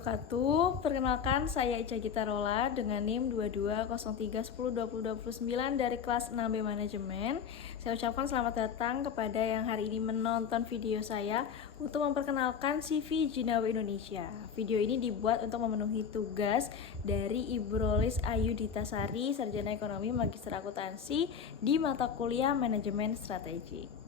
wabarakatuh. Perkenalkan, saya Ica Gita Rola dengan NIM 2203102029 dari kelas 6B Manajemen. Saya ucapkan selamat datang kepada yang hari ini menonton video saya untuk memperkenalkan CV Jinawi Indonesia. Video ini dibuat untuk memenuhi tugas dari Ibu Rolis Ayu Ditasari, Sarjana Ekonomi Magister Akuntansi di mata kuliah Manajemen Strategik.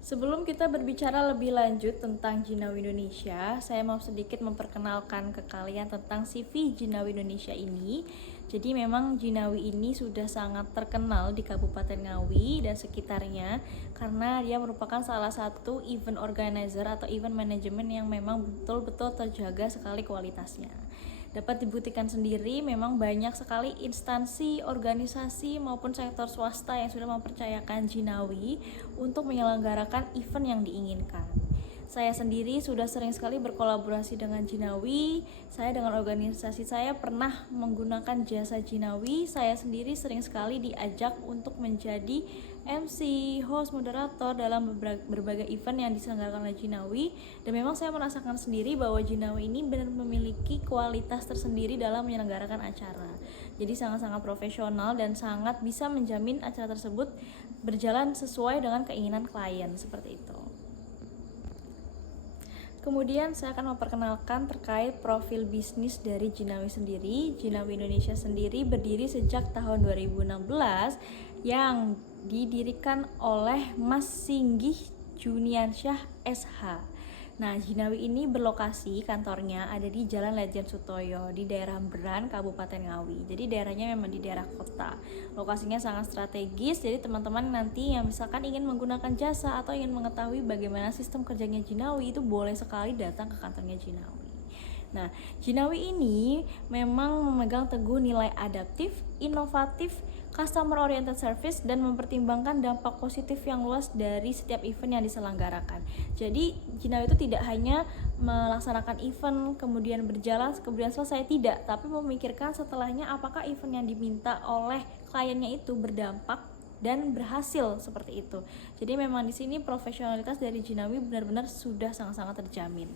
Sebelum kita berbicara lebih lanjut tentang Jinawi Indonesia, saya mau sedikit memperkenalkan ke kalian tentang CV Jinawi Indonesia ini. Jadi memang Jinawi ini sudah sangat terkenal di Kabupaten Ngawi dan sekitarnya karena dia merupakan salah satu event organizer atau event manajemen yang memang betul-betul terjaga sekali kualitasnya. Dapat dibuktikan sendiri, memang banyak sekali instansi, organisasi maupun sektor swasta yang sudah mempercayakan Jinawi untuk menyelenggarakan event yang diinginkan. Saya sendiri sudah sering sekali berkolaborasi dengan Jinawi. Saya dengan organisasi saya pernah menggunakan jasa Jinawi. Saya sendiri sering sekali diajak untuk menjadi MC, host, moderator dalam berbagai event yang diselenggarakan oleh Jinawi. Dan memang saya merasakan sendiri bahwa Jinawi ini benar memiliki kualitas tersendiri dalam menyelenggarakan acara. Jadi sangat-sangat profesional dan sangat bisa menjamin acara tersebut berjalan sesuai dengan keinginan klien, seperti itu. Kemudian saya akan memperkenalkan terkait profil bisnis dari Jinawi sendiri. Jinawi Indonesia sendiri berdiri sejak tahun 2016 yang didirikan oleh Mas Singgih Juniansyah SH. Nah, Jinawi ini berlokasi kantornya ada di Jalan Ledjen Sutoyo di daerah Beran, Kabupaten Ngawi. Jadi daerahnya memang di daerah kota. Lokasinya sangat strategis, jadi teman-teman nanti yang misalkan ingin menggunakan jasa atau ingin mengetahui bagaimana sistem kerjanya Jinawi itu boleh sekali datang ke kantornya Jinawi. Nah, Jinawi ini memang memegang teguh nilai adaptif, inovatif, customer oriented service dan mempertimbangkan dampak positif yang luas dari setiap event yang diselenggarakan. Jadi Jinawi itu tidak hanya melaksanakan event kemudian berjalan kemudian selesai, tidak, tapi memikirkan setelahnya apakah event yang diminta oleh kliennya itu berdampak dan berhasil, seperti itu. Jadi memang di sini profesionalitas dari Jinawi benar-benar sudah sangat-sangat terjamin.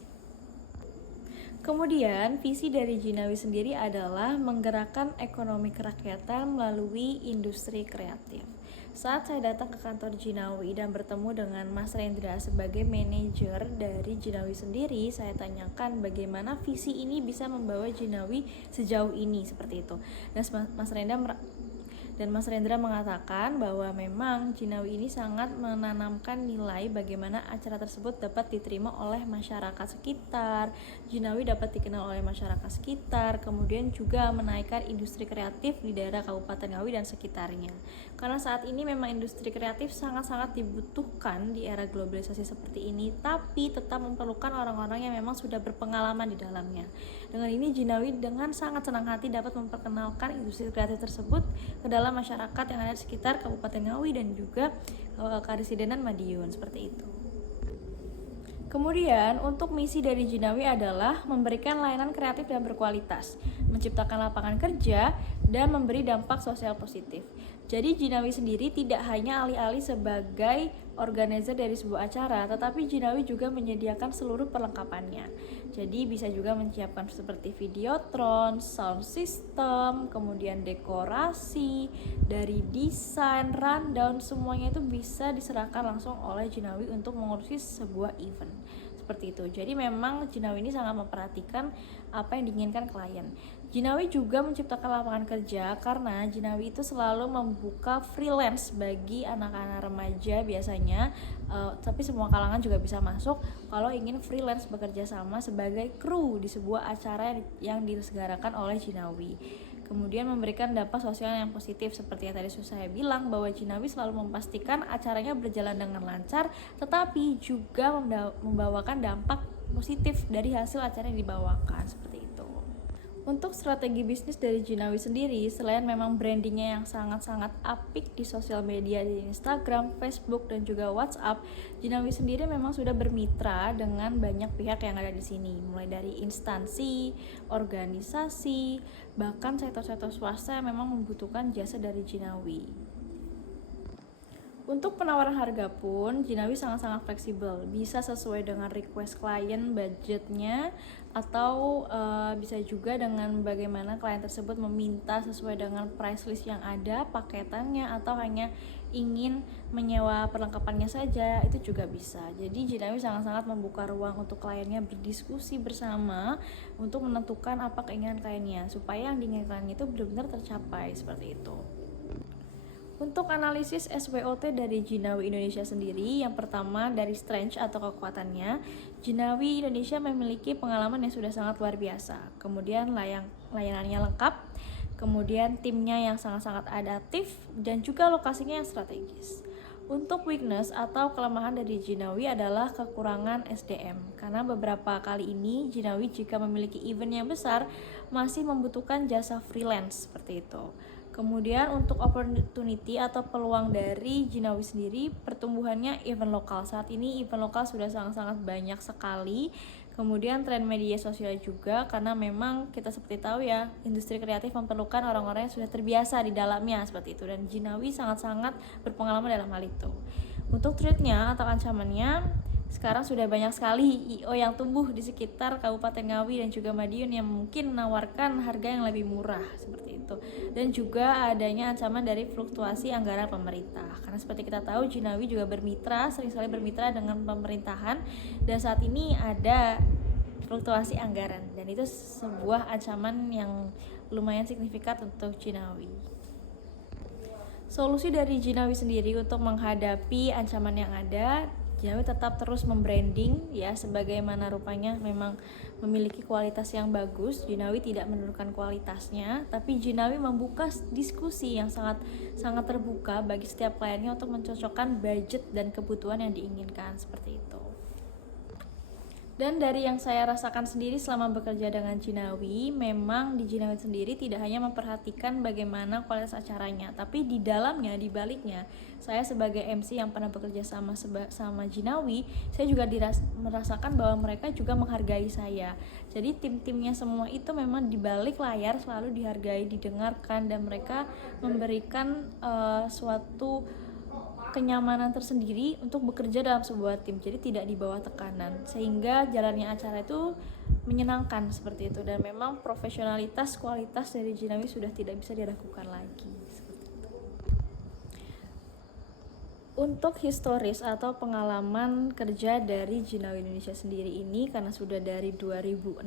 Kemudian, visi dari Jinawi sendiri adalah menggerakkan ekonomi kerakyatan melalui industri kreatif. Saat saya datang ke kantor Jinawi dan bertemu dengan Mas Rendra sebagai manajer dari Jinawi sendiri, saya tanyakan bagaimana visi ini bisa membawa Jinawi sejauh ini, seperti itu. Dan Mas Rendra mengatakan bahwa memang Jinawi ini sangat menanamkan nilai bagaimana acara tersebut dapat diterima oleh masyarakat sekitar, Jinawi dapat dikenal oleh masyarakat sekitar, kemudian juga menaikkan industri kreatif di daerah Kabupaten Ngawi dan sekitarnya. Karena saat ini memang industri kreatif sangat-sangat dibutuhkan di era globalisasi seperti ini, tapi tetap memerlukan orang-orang yang memang sudah berpengalaman di dalamnya. Dengan ini Jinawi dengan sangat senang hati dapat memperkenalkan industri kreatif tersebut ke dalam masyarakat yang ada di sekitar Kabupaten Ngawi dan juga Karesidenan Madiun, seperti itu. Kemudian untuk misi dari Jinawi adalah memberikan layanan kreatif dan berkualitas, menciptakan lapangan kerja, dan memberi dampak sosial positif. Jadi Jinawi sendiri tidak hanya alih-alih sebagai organizer dari sebuah acara, tetapi Jinawi juga menyediakan seluruh perlengkapannya. Jadi bisa juga menyiapkan seperti videotron, sound system, kemudian dekorasi, dari desain, rundown, semuanya itu bisa diserahkan langsung oleh Jinawi untuk mengurusi sebuah event. Seperti itu. Jadi memang Jinawi ini sangat memperhatikan apa yang diinginkan klien. Jinawi juga menciptakan lapangan kerja karena Jinawi itu selalu membuka freelance bagi anak-anak remaja biasanya, tapi semua kalangan juga bisa masuk kalau ingin freelance bekerja sama sebagai kru di sebuah acara yang diselenggarakan oleh Jinawi. Kemudian memberikan dampak sosial yang positif seperti yang tadi saya bilang bahwa Jinawi selalu memastikan acaranya berjalan dengan lancar, tetapi juga membawakan dampak positif dari hasil acara yang dibawakan, seperti itu. Untuk strategi bisnis dari Jinawi sendiri, selain memang brandingnya yang sangat-sangat apik di sosial media di Instagram, Facebook, dan juga WhatsApp, Jinawi sendiri memang sudah bermitra dengan banyak pihak yang ada di sini, mulai dari instansi, organisasi, bahkan sektor-sektor swasta yang memang membutuhkan jasa dari Jinawi. Untuk penawaran harga pun, Jinawi sangat-sangat fleksibel, bisa sesuai dengan request klien, budgetnya, atau bisa juga dengan bagaimana klien tersebut meminta sesuai dengan price list yang ada, paketannya, atau hanya ingin menyewa perlengkapannya saja, itu juga bisa. Jadi Jinawi sangat-sangat membuka ruang untuk kliennya berdiskusi bersama untuk menentukan apa keinginan kliennya, supaya yang diinginkan itu benar-benar tercapai, seperti itu. Untuk analisis SWOT dari Jinawi Indonesia sendiri, yang pertama dari strength atau kekuatannya, Jinawi Indonesia memiliki pengalaman yang sudah sangat luar biasa. Kemudian layanannya lengkap, kemudian timnya yang sangat-sangat adaptif, dan juga lokasinya yang strategis. Untuk weakness atau kelemahan dari Jinawi adalah kekurangan SDM, karena beberapa kali ini Jinawi jika memiliki event yang besar masih membutuhkan jasa freelance seperti itu. Kemudian untuk opportunity atau peluang dari Jinawi sendiri, pertumbuhannya event lokal. Saat ini event lokal sudah sangat-sangat banyak sekali. Kemudian tren media sosial juga, karena memang kita seperti tahu ya, industri kreatif memerlukan orang-orang yang sudah terbiasa di dalamnya seperti itu, dan Jinawi sangat-sangat berpengalaman dalam hal itu. Untuk threat-nya atau ancamannya, sekarang sudah banyak sekali IO yang tumbuh di sekitar Kabupaten Ngawi dan juga Madiun yang mungkin menawarkan harga yang lebih murah seperti itu. Dan juga adanya ancaman dari fluktuasi anggaran pemerintah. Karena seperti kita tahu, Jinawi juga sering sekali bermitra dengan pemerintahan, dan saat ini ada fluktuasi anggaran, dan itu sebuah ancaman yang lumayan signifikan untuk Jinawi. Solusi dari Jinawi sendiri untuk menghadapi ancaman yang ada, Jinawi tetap terus membranding ya, sebagaimana rupanya memang memiliki kualitas yang bagus. Jinawi tidak menurunkan kualitasnya, tapi Jinawi membuka diskusi yang sangat terbuka bagi setiap kliennya untuk mencocokkan budget dan kebutuhan yang diinginkan seperti itu. Dan dari yang saya rasakan sendiri selama bekerja dengan Jinawi, memang di Jinawi sendiri tidak hanya memperhatikan bagaimana kualitas acaranya, tapi di dalamnya, di baliknya, saya sebagai MC yang pernah bekerja sama Jinawi, saya juga merasakan bahwa mereka juga menghargai saya. Jadi tim-timnya semua itu memang di balik layar selalu dihargai, didengarkan, dan mereka memberikan suatu kenyamanan tersendiri untuk bekerja dalam sebuah tim, jadi tidak di bawah tekanan, sehingga jalannya acara itu menyenangkan seperti itu. Dan memang profesionalitas, kualitas dari Jinawi sudah tidak bisa diragukan lagi. Untuk historis atau pengalaman kerja dari Jinawi Indonesia sendiri ini, karena sudah dari 2016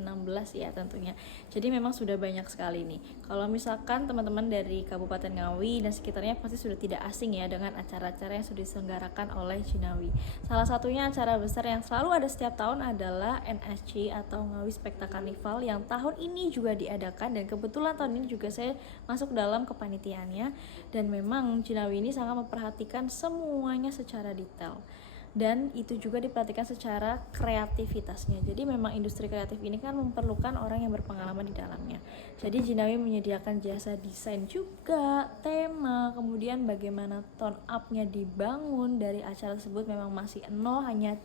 ya tentunya, jadi memang sudah banyak sekali nih. Kalau misalkan teman-teman dari Kabupaten Ngawi dan sekitarnya pasti sudah tidak asing ya dengan acara-acara yang sudah diselenggarakan oleh Jinawi. Salah satunya acara besar yang selalu ada setiap tahun adalah NSC atau Ngawi Spektak Karnival, yang tahun ini juga diadakan, dan kebetulan tahun ini juga saya masuk dalam kepanitiaannya. Dan memang Jinawi ini sangat memperhatikan semuanya secara detail, dan itu juga diperhatikan secara kreativitasnya. Jadi memang industri kreatif ini kan memerlukan orang yang berpengalaman di dalamnya. Jadi Jinawi menyediakan jasa desain juga, tema, kemudian bagaimana tone up-nya dibangun dari acara tersebut memang masih nol, hanya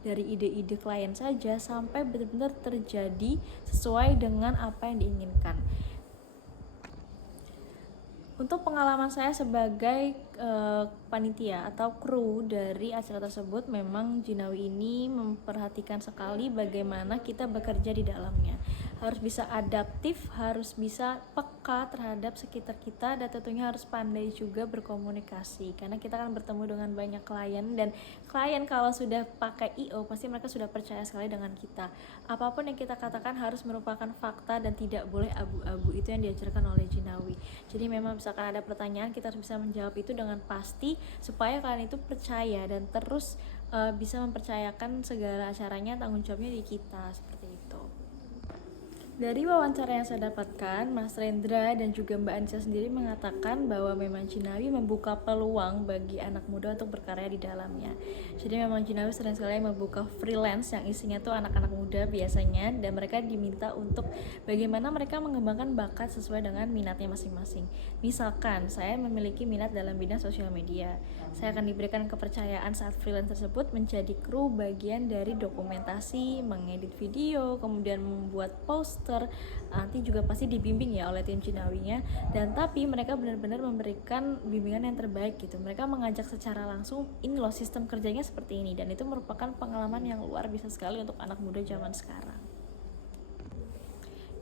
dari ide-ide klien saja sampai benar-benar terjadi sesuai dengan apa yang diinginkan. Untuk pengalaman saya sebagai panitia atau kru dari acara tersebut, memang Jinawi ini memperhatikan sekali bagaimana kita bekerja di dalamnya. Harus bisa adaptif, harus bisa peka terhadap sekitar kita, dan tentunya harus pandai juga berkomunikasi, karena kita akan bertemu dengan banyak klien, dan klien kalau sudah pakai IO pasti mereka sudah percaya sekali dengan kita. Apapun yang kita katakan harus merupakan fakta dan tidak boleh abu-abu, itu yang diajarkan oleh Jinawi. Jadi memang misalkan ada pertanyaan, kita harus bisa menjawab itu dengan pasti supaya kalian itu percaya dan terus bisa mempercayakan segala acaranya, tanggung jawabnya di kita, seperti itu. Dari wawancara yang saya dapatkan, Mas Rendra dan juga Mbak Anissa sendiri mengatakan bahwa memang Jinawi membuka peluang bagi anak muda untuk berkarya di dalamnya. Jadi memang Jinawi sering sekali membuka freelance yang isinya tuh anak-anak muda biasanya, dan mereka diminta untuk bagaimana mereka mengembangkan bakat sesuai dengan minatnya masing-masing. Misalkan saya memiliki minat dalam bidang sosial media, saya akan diberikan kepercayaan saat freelance tersebut menjadi kru bagian dari dokumentasi, mengedit video, kemudian membuat post master, nanti juga pasti dibimbing ya oleh tim Jinawinya. Dan tapi mereka benar-benar memberikan bimbingan yang terbaik gitu. Mereka mengajak secara langsung, ini loh sistem kerjanya seperti ini, dan itu merupakan pengalaman yang luar biasa sekali untuk anak muda zaman sekarang.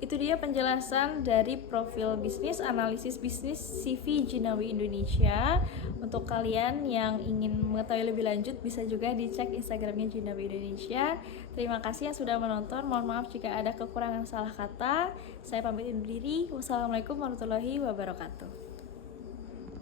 Itu dia penjelasan dari profil bisnis, analisis bisnis CV Jinawi Indonesia. Untuk kalian yang ingin mengetahui lebih lanjut bisa juga dicek Instagramnya Jinawi Indonesia. Terima kasih yang sudah menonton. Mohon maaf jika ada kekurangan salah kata. Saya pamit undur diri. Wassalamualaikum warahmatullahi wabarakatuh.